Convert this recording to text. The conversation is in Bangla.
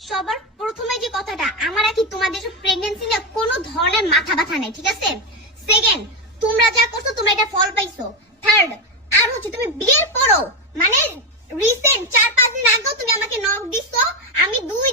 সবার প্রথমে যে কথাটা, আমার কি তোমাদের সব প্রেগন্যান্সি নিয়ে কোনো ধরনের মাথা ব্যথা নেই, ঠিক আছে? সেকেন্ড, তোমরা যা করছো তোমরা এটা ফল পাইছো। থার্ড, আর হচ্ছে তুমি বিয়ের পরও মানে রিসেন্ট 4-5 দিন আগেও তুমি আমাকে নক দিছো, আমি 2